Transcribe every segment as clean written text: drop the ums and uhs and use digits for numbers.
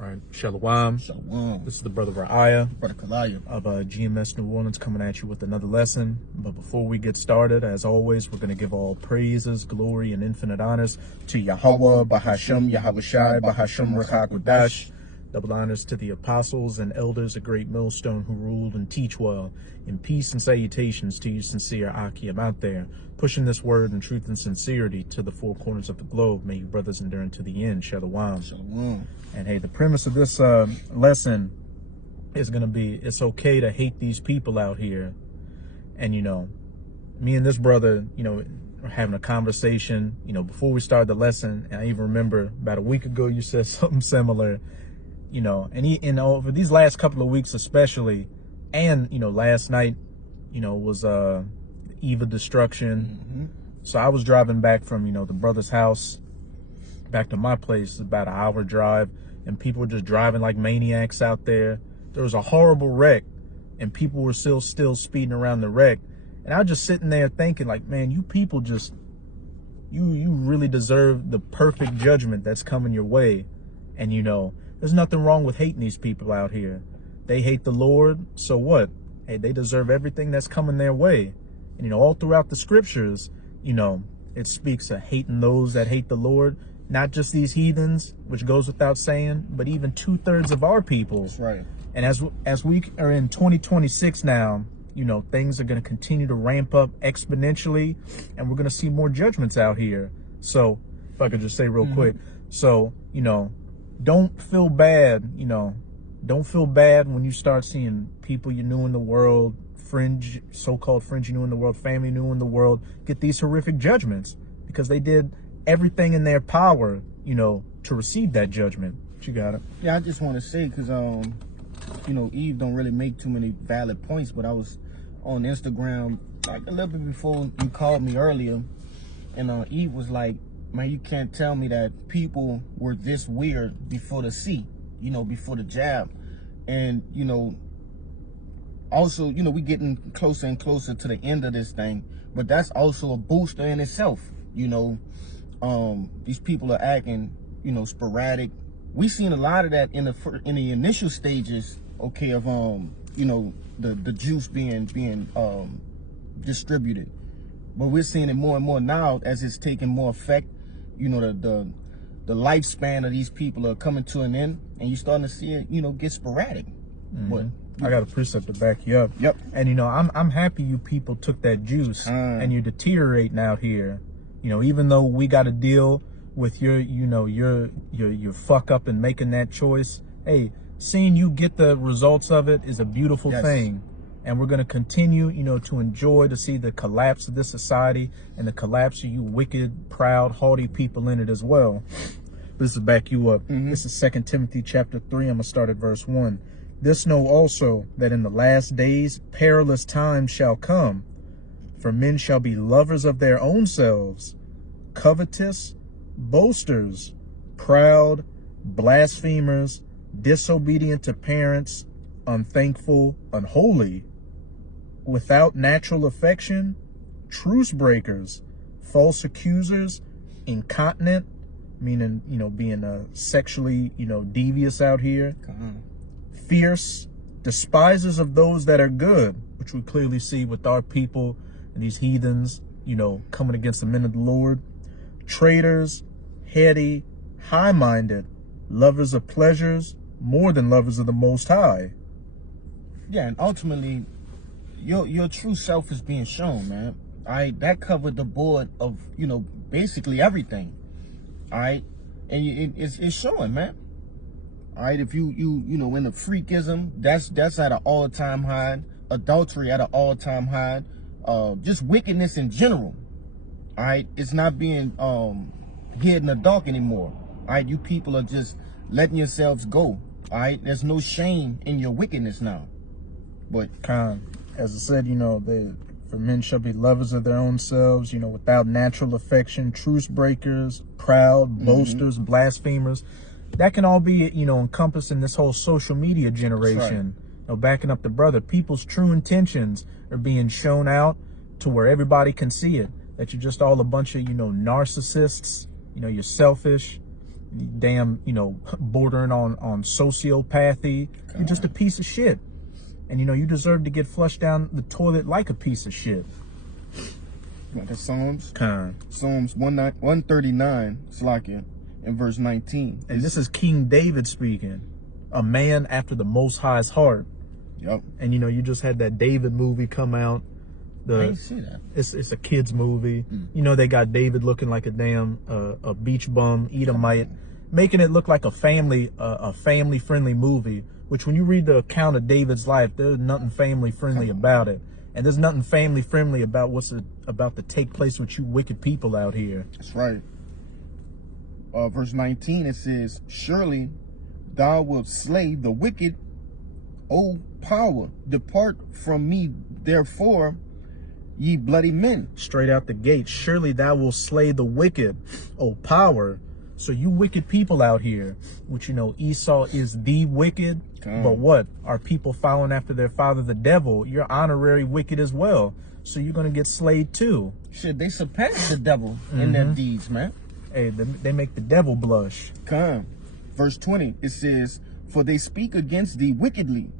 Right. Shalom. Shalom. This is the brother Ra'aya Brother Kalaya of GMS New Orleans coming at you with another lesson. But before we get started, as always, we're going to give all praises, glory, and infinite honors to Yahweh, Bahashem, Yahawashi, Bahashem, Rakakwadash. Double honors to the apostles and elders of Great Millstone who ruled and teach well. In peace and salutations to you sincere Akim out there, pushing this word in truth and sincerity to the four corners of the globe. May you brothers endure to the end. Shalom. Shalom. And hey, the premise of this lesson is going to be, it's okay to hate these people out here. And, you know, me and this brother, you know, are having a conversation, you know, before we started the lesson. And I even remember about a week ago, you said something similar, you know, and over these last couple of weeks, especially, and, you know, last night, you know, was Eve of Destruction. So I was driving back from, you know, the brother's house back to my place, about an hour drive, and people were just driving like maniacs out there. There was a horrible wreck, and people were still speeding around the wreck. And I was just sitting there thinking, like, man, you people just, you really deserve the perfect judgment that's coming your way. And, you know, there's nothing wrong with hating these people out here. They hate the Lord, so what? Hey, they deserve everything that's coming their way. And, you know, all throughout the scriptures, you know, it speaks of hating those that hate the Lord. Not just these heathens, which goes without saying, but even 2/3 of our people. That's right. And as we are in 2026 now, you know, things are going to continue to ramp up exponentially, and we're going to see more judgments out here. So, if I could just say real quick, so, you know, don't feel bad, you know, don't feel bad when you start seeing people you knew in the world, fringe, so-called fringe you knew in the world, family you knew in the world, get these horrific judgments because they did everything in their power, you know, to receive that judgment. But you got it. Yeah, I just want to say, because, you know, Eve don't really make too many valid points, but I was on Instagram like a little bit before you called me earlier, and Eve was like, man, you can't tell me that people were this weird before the C, you know, before the jab. And, you know, also, you know, we getting closer and closer to the end of this thing, but that's also a booster in itself, you know. These people are acting, you know, sporadic. We seen a lot of that in the initial stages, okay, of you know, the juice being distributed, but we're seeing it more and more now as it's taking more effect. You know, the lifespan of these people are coming to an end, and you're starting to see it, you know, get sporadic. But I got a precept to back you up. Yep. And you know, I'm happy you people took that juice and you're deteriorating out here. You know, even though we got to deal with your, you know, your fuck up and making that choice, hey, seeing you get the results of it is a beautiful thing. And we're going to continue, you know, to enjoy to see the collapse of this society and the collapse of you wicked, proud, haughty people in it as well. This will back you up. This is 2 Timothy chapter 3. I'm going to start at verse 1. This know also that in the last days perilous times shall come. For men shall be lovers of their own selves, covetous, boasters, proud, blasphemers, disobedient to parents, unthankful, unholy, without natural affection, truce breakers, false accusers, incontinent, meaning, you know, being sexually, you know, devious out here, fierce, despisers of those that are good, which we clearly see with our people and these heathens, you know, coming against the men of the Lord, traitors, heady, high-minded, lovers of pleasures more than lovers of the Most High. yeah, and ultimately, your true self is being shown, man. All right, that covered the board of, you know, basically everything. All right, and it's showing, man. All right, if you know, in the freakism, that's at an all-time high. Adultery at an all-time high. Just wickedness in general. All right, it's not being hid in the dark anymore. All right, you people are just letting yourselves go. All right, there's no shame in your wickedness now. But as I said, you know, for men shall be lovers of their own selves, you know, without natural affection, truce breakers, proud, boasters, blasphemers. That can all be, you know, encompassed in this whole social media generation. You know, backing up the brother, people's true intentions are being shown out to where everybody can see it. That you're just all a bunch of, you know, narcissists, you know, you're selfish, damn, you know, bordering on sociopathy. You're just a piece of shit. And, you know, you deserve to get flushed down the toilet like a piece of shit. The Psalms? Psalms 139, Slakia, in verse 19. And this is King David speaking. A man after the Most High's heart. Yep. And, you know, you just had that David movie come out. I didn't see that. It's a kid's movie. You know, they got David looking like a damn a beach bum, Edomite, making it look like a family friendly movie. Which, when you read the account of David's life, there's nothing family friendly about it, and there's nothing family friendly about what's about to take place with you wicked people out here. That's right. Verse 19, it says, "Surely thou wilt slay the wicked, O power. Depart from me, therefore, ye bloody men." Straight out the gate. Surely thou wilt slay the wicked, O power. So you wicked people out here, which, you know, Esau is the wicked, but what? Are people following after their father, the devil? You're honorary wicked as well. So you're going to get slayed too. Shit, they surpass the devil in their deeds, man. Hey, they make the devil blush. Verse 20, it says, "For they speak against thee wickedly,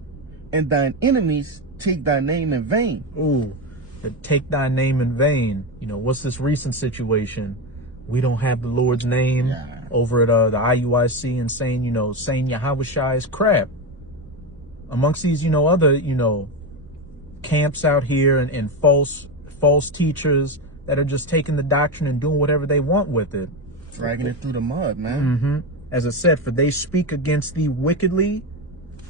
and thine enemies take thy name in vain." Ooh, to take thy name in vain. You know, what's this recent situation? We don't have the Lord's name over at the IUIC, and saying, you know, saying Yahushua is crap. Amongst these, you know, other, you know, camps out here and false teachers that are just taking the doctrine and doing whatever they want with it. Dragging it through the mud, man. As I said, for they speak against thee wickedly.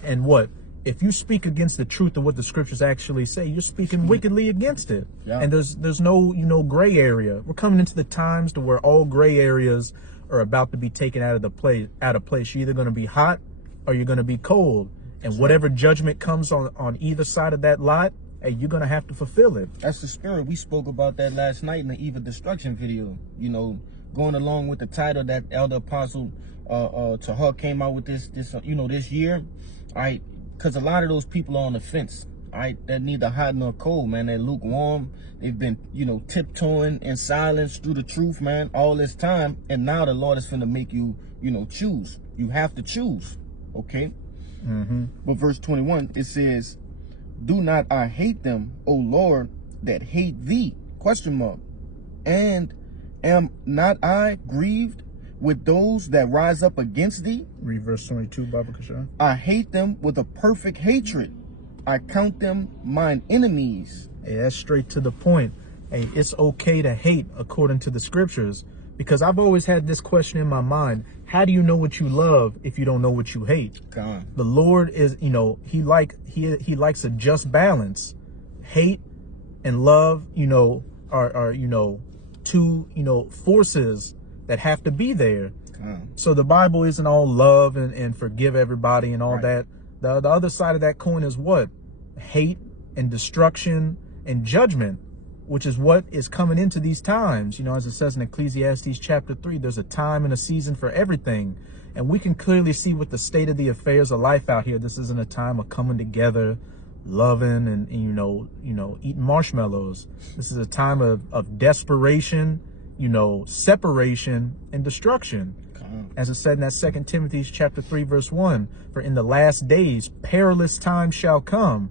And what? If you speak against the truth of what the scriptures actually say, you're speaking wickedly against it. And there's no, you know, gray area. We're coming into the times to where all gray areas are about to be taken out of place. You're either going to be hot or you're going to be cold. And whatever judgment comes on either side of that lot, hey, you're going to have to fulfill it. That's the spirit. We spoke about that last night in the Eve of Destruction video. You know, going along with the title that Elder Apostle Tahar came out with this you know, this year. All right. Because a lot of those people are on the fence, all right? They're neither hot nor cold, man. They're lukewarm. They've been, you know, tiptoeing in silence through the truth, man, all this time. And now the Lord is finna make you, you know, choose. You have to choose, okay? But verse 21, it says, "Do not I hate them, O Lord, that hate thee?" Question mark. "And am not I grieved with those that rise up against thee?" Read verse 22, Baba Kashan. "I hate them with a perfect hatred. I count them mine enemies." Hey, that's straight to the point. Hey, it's okay to hate according to the scriptures, because I've always had this question in my mind. How do you know what you love if you don't know what you hate? The Lord is, you know, he likes a just balance. Hate and love, you know, are you know, two, you know, forces that have to be there. So the Bible isn't all love and forgive everybody and all that. The other side of that coin is what? Hate and destruction and judgment, which is what is coming into these times. You know, as it says in Ecclesiastes chapter 3, there's a time and a season for everything. And we can clearly see with the state of the affairs of life out here, this isn't a time of coming together, loving and you know, eating marshmallows. This is a time of desperation, you know, separation and destruction. As it said in that 2 Timothy chapter 3, verse 1, "For in the last days perilous times shall come."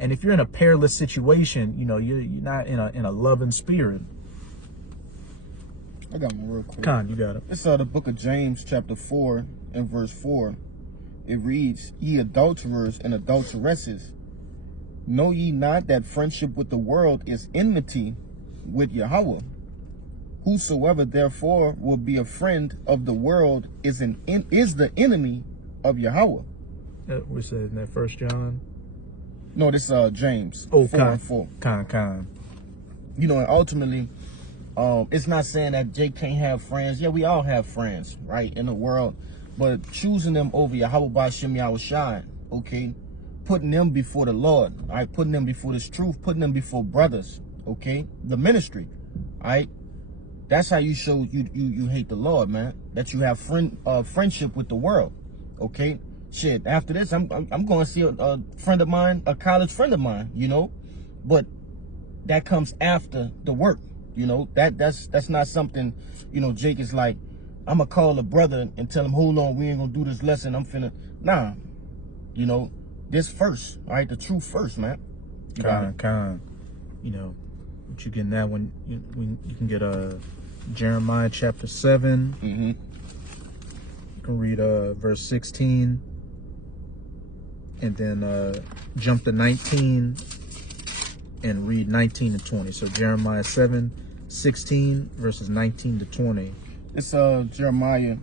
And if you're in a perilous situation, you know, you're not in a loving spirit. I got one real quick. You got it. It's the book of James chapter 4 and verse 4. It reads, "Ye adulterers and adulteresses, know ye not that friendship with the world is enmity with Yahweh? Whosoever therefore will be a friend of the world is the enemy of Yahweh." We said in that 1 John. No, this James 4 and 4. You know, and ultimately, it's not saying that Jake can't have friends. Yeah, we all have friends, right, in the world. But choosing them over Yahweh Ba'Shem Yahushai, okay? Putting them before the Lord, all right? Putting them before this truth, putting them before brothers, okay? The ministry, all right? That's how you show you hate the Lord, man. That you have friendship with the world, okay? Shit, after this, I'm going to see a friend of mine, a college friend of mine, you know? But that comes after the work, you know? That's not something, you know, Jake is like, I'm going to call a brother and tell him, hold on, we ain't going to do this lesson. I'm finna, nah, you know, this first, all right? The truth first, man. Con. You know, what you getting that when you can get Jeremiah chapter 7. Mm-hmm. You can read verse 16 and then jump to 19 and read 19 and 20. So Jeremiah 7:16 verses 19 to 20. It's Jeremiah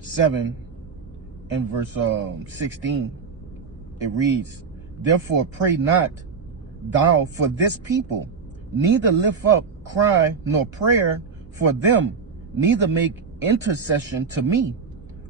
7 and verse 16. It reads, therefore pray not thou for this people, neither lift up cry nor prayer for them, neither make intercession to me,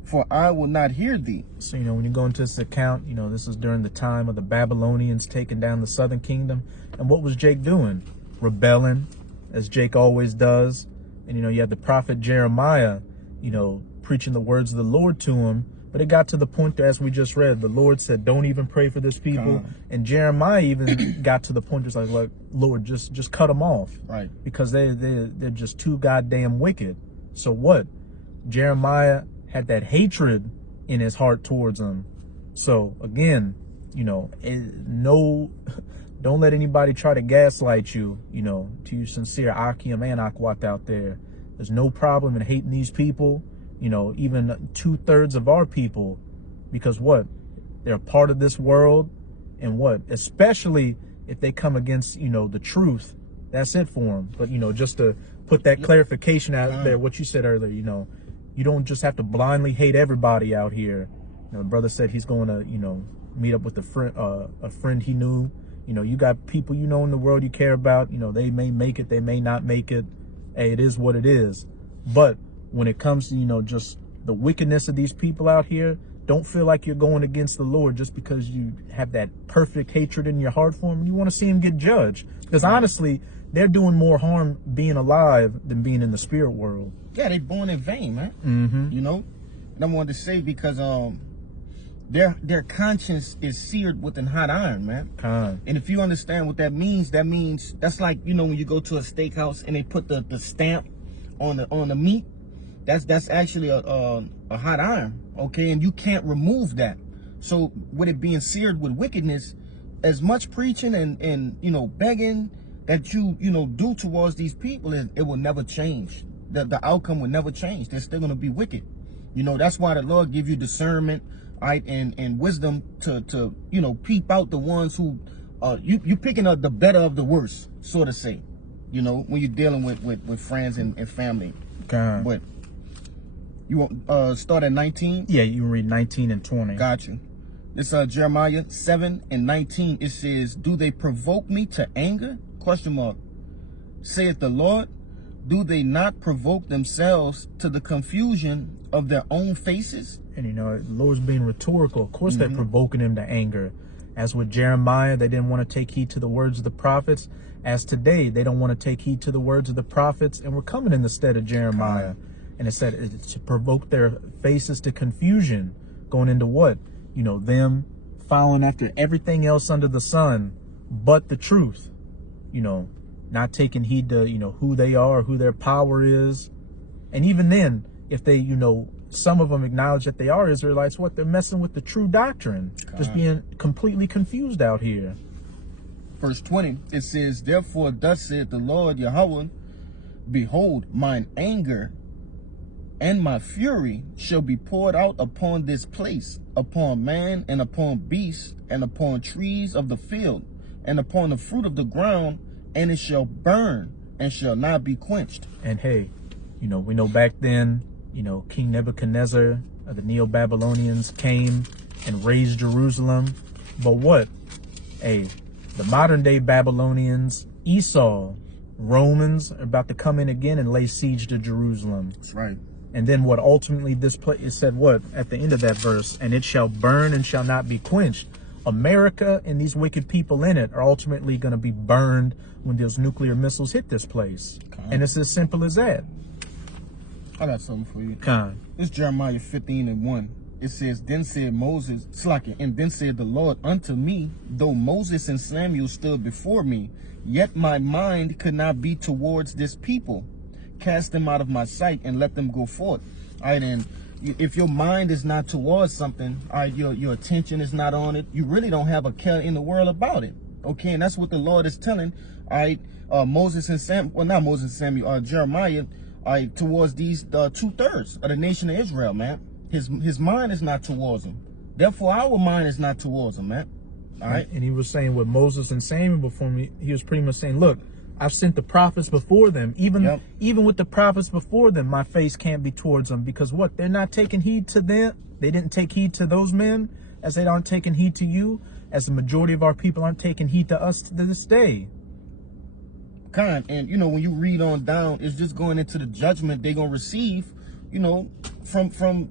for I will not hear thee. So, you know, when you go into this account, you know, this is during the time of the Babylonians taking down the southern kingdom. And what was Jake doing? Rebelling, as Jake always does. And, you know, you had the prophet Jeremiah, you know, preaching the words of the Lord to him. But it got to the point that, as we just read, the Lord said, don't even pray for this people. And Jeremiah even got to the point that's like, look, Lord, just cut them off. Right. Because they're just too goddamn wicked. So what? Jeremiah had that hatred in his heart towards them. So again, you know, don't let anybody try to gaslight you, you know, to you sincere Akim and Akwat out there. There's no problem in hating these people, you know, even 2/3 of our people, because what? They're a part of this world, and what? Especially if they come against, you know, the truth, that's it for them. But, you know, just to put that clarification out there, what you said earlier, you know, you don't just have to blindly hate everybody out here. You know, the brother said he's going to, you know, meet up with a friend he knew. You know, you got people you know in the world you care about. You know, they may make it, they may not make it. Hey, it is what it is. But when it comes to, you know, just the wickedness of these people out here, don't feel like you're going against the Lord just because you have that perfect hatred in your heart for him. You want to see him get judged. Because honestly, they're doing more harm being alive than being in the spirit world. Yeah, they born in vain, man. Mm-hmm. You know? And I wanted to say, because their conscience is seared with an hot iron, man. And if you understand what that means that's like, you know, when you go to a steakhouse and they put the stamp on the meat, that's actually a hot iron, okay? And you can't remove that. So with it being seared with wickedness, as much preaching and you know, begging that you know, do towards these people, it will never change. The outcome will never change. They're still going to be wicked. You know, that's why the Lord give you discernment, right, and wisdom to you know, peep out the ones who you picking up the better of the worst, so to say, you know, when you're dealing with friends and family. But you want start at 19? Yeah, you can read 19 and 20. Got you. This Jeremiah 7 and 19. It says, do they provoke me to anger? Question mark. Saith the Lord, do they not provoke themselves to the confusion of their own faces? And you know, the Lord's being rhetorical. Of course they're provoking him to anger. As with Jeremiah, they didn't want to take heed to the words of the prophets. As today, they don't want to take heed to the words of the prophets, and we're coming in the stead of Jeremiah. And it said it's to provoke their faces to confusion, going into what? You know, them following after everything else under the sun but the truth. You know, not taking heed to, you know, who they are, who their power is. And even then, if they, you know, some of them acknowledge that they are Israelites, what? They're messing with the true doctrine. Just being completely confused out here. Verse 20, it says, therefore thus saith the Lord Yahweh, behold, mine anger and my fury shall be poured out upon this place, upon man and upon beasts and upon trees of the field and upon the fruit of the ground, and it shall burn and shall not be quenched. And hey, you know, we know back then, you know, King Nebuchadnezzar, the Neo-Babylonians came and razed Jerusalem. But what? Hey, the modern day Babylonians, Esau, Romans are about to come in again and lay siege to Jerusalem. That's right. And then what? Ultimately, this place, it said what? At the end of that verse, and it shall burn and shall not be quenched. America and these wicked people in it are ultimately going to be burned when those nuclear missiles hit this place. And it's as simple as that. I got something for you. It's Jeremiah 15 and 1. It says, then said Moses, and then said the Lord unto me, though Moses and Samuel stood before me, yet my mind could not be towards this people. Cast them out of my sight and let them go forth. All right, and if your mind is not towards something, all right, your attention is not on it, you really don't have a care in the world about it. Okay, and that's what the Lord is telling, all right, Moses and Sam, well, not Moses and Samuel, Jeremiah, all right, towards these 2/3 of the nation of Israel, man. His mind is not towards them. Therefore, our mind is not towards them, man. All right. And he was saying with Moses and Samuel before me, he was pretty much saying, look, I've sent the prophets before them. Even with the prophets before them, my face can't be towards them, because what? They're not taking heed to them. They didn't take heed to those men, as they aren't taking heed to you, as the majority of our people aren't taking heed to us to this day. And when you read on down, it's just going into the judgment they're gonna receive, from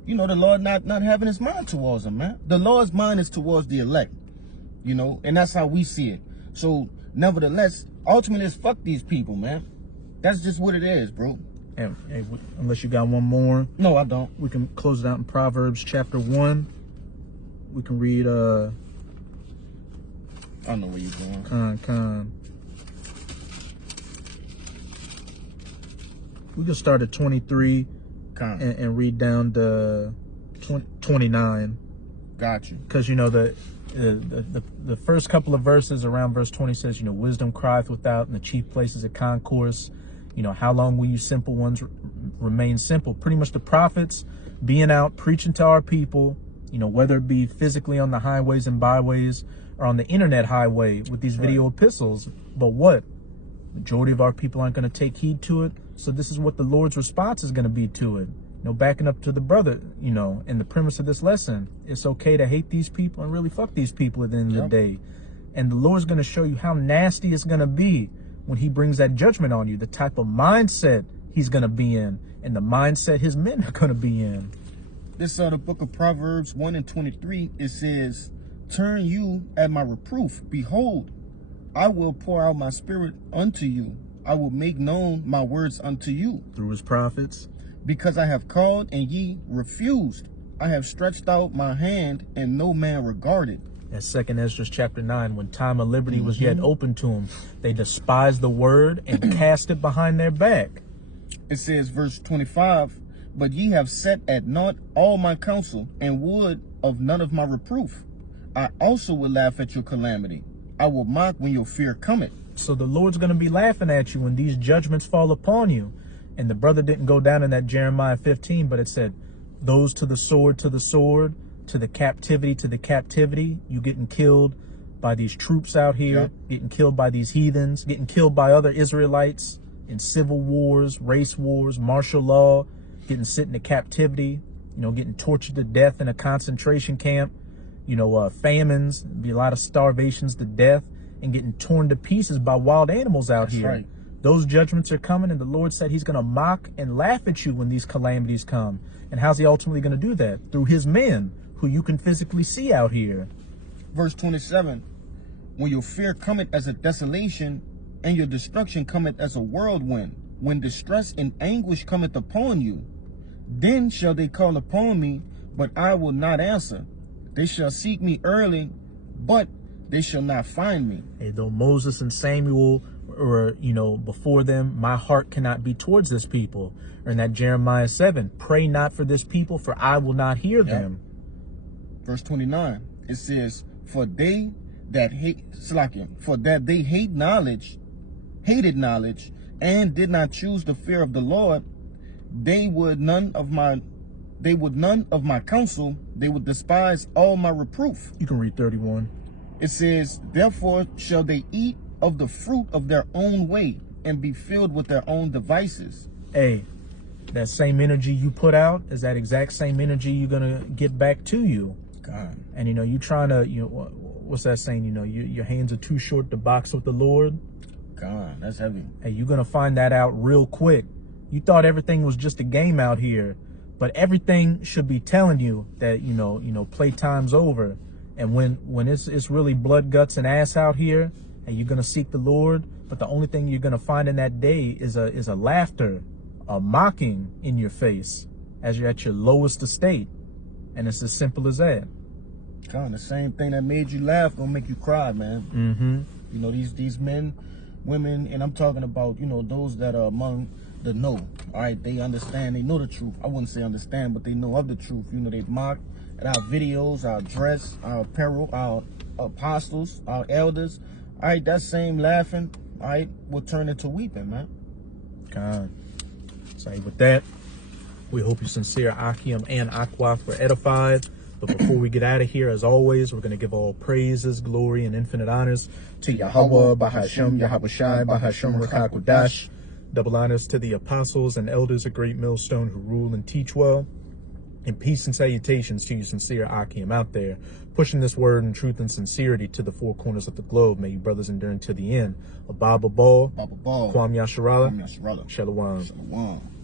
the Lord not having his mind towards them, man. The Lord's mind is towards the elect, and that's how we see it. So nevertheless, ultimately, it's fuck these people, man. That's just what it is, bro. And unless you got one more. No, I don't. We can close it out in Proverbs chapter 1. We can read I don't know where you're going. We can start at 23 and read down to 29. Got you. Because the first couple of verses around verse 20 says, wisdom crieth without, in the chief places of concourse. How long will you simple ones remain simple? Pretty much the prophets being out preaching to our people, whether it be physically on the highways and byways or on the internet highway with these video epistles. But what? Majority of our people aren't going to take heed to it. So this is what the Lord's response is going to be to it. Backing up to the brother, in the premise of this lesson, it's okay to hate these people and really fuck these people at the end of the day. And the Lord's going to show you how nasty it's going to be when he brings that judgment on you, the type of mindset he's going to be in and the mindset his men are going to be in. This the book of Proverbs 1:23, it says, turn you at my reproof. Behold, I will pour out my spirit unto you. I will make known my words unto you. Through his prophets. Because I have called and ye refused. I have stretched out my hand and no man regarded. That's 2 Ezra chapter 9. When time of liberty was yet open to them, they despised the word and cast it behind their back. It says, verse 25, but ye have set at naught all my counsel, and would of none of my reproof. I also will laugh at your calamity. I will mock when your fear cometh. So the Lord's going to be laughing at you when these judgments fall upon you. And the brother didn't go down in that Jeremiah 15, but it said, those to the sword, to the captivity, you getting killed by these troops out here, getting killed by these heathens, getting killed by other Israelites in civil wars, race wars, martial law, getting sent into captivity, getting tortured to death in a concentration camp, famines, be a lot of starvations to death, and getting torn to pieces by wild animals out here. Right. Those judgments are coming, and the Lord said he's going to mock and laugh at you when these calamities come. And how's he ultimately going to do that? Through his men, who you can physically see out here. Verse 27, when your fear cometh as a desolation, and your destruction cometh as a whirlwind, when distress and anguish cometh upon you, then shall they call upon me, but I will not answer. They shall seek me early, but they shall not find me. Hey, though Moses and Samuel or before them, my heart cannot be towards this people. Or in that Jeremiah 7, pray not for this people, for I will not hear them. Verse 29, it says, for they that they hated knowledge, and did not choose the fear of the Lord, they would none of my counsel, they would despise all my reproof. You can read 31. It says, therefore shall they eat of the fruit of their own way, and be filled with their own devices. Hey, that same energy you put out is that exact same energy you're gonna get back to you. God. And you trying to, what's that saying? Your hands are too short to box with the Lord. God, that's heavy. Hey, you're gonna find that out real quick. You thought everything was just a game out here, but everything should be telling you that playtime's over. And when it's really blood, guts, and ass out here, and you're gonna seek the Lord, but the only thing you're gonna find in that day is a laughter, a mocking in your face as you're at your lowest estate. And it's as simple as that. God, the same thing that made you laugh gonna make you cry, man. These men, women, and I'm talking about those that are among the know. All right, they understand, they know the truth. I wouldn't say understand, but they know of the truth. You know, they mock at our videos, our dress, our apparel, our apostles, our elders. All right, that same laughing, all right, will turn into weeping, man. God. So with that, we hope you sincere Akim and Akwath were edified. But before we get out of here, as always, we're going to give all praises, glory, and infinite honors to Yahweh, Bahashem, Yahawashi, Bahashem, Rakakwadash. Double honors to the apostles and elders of Great Millstone who rule and teach well. And peace and salutations to you sincere Akim out there, pushing this word in truth and sincerity to the four corners of the globe. May you brothers endure to the end. Ababa Ball, Baba Ball, Kwam Yasharala, Kwam Yasharala, Shalom. Shalom.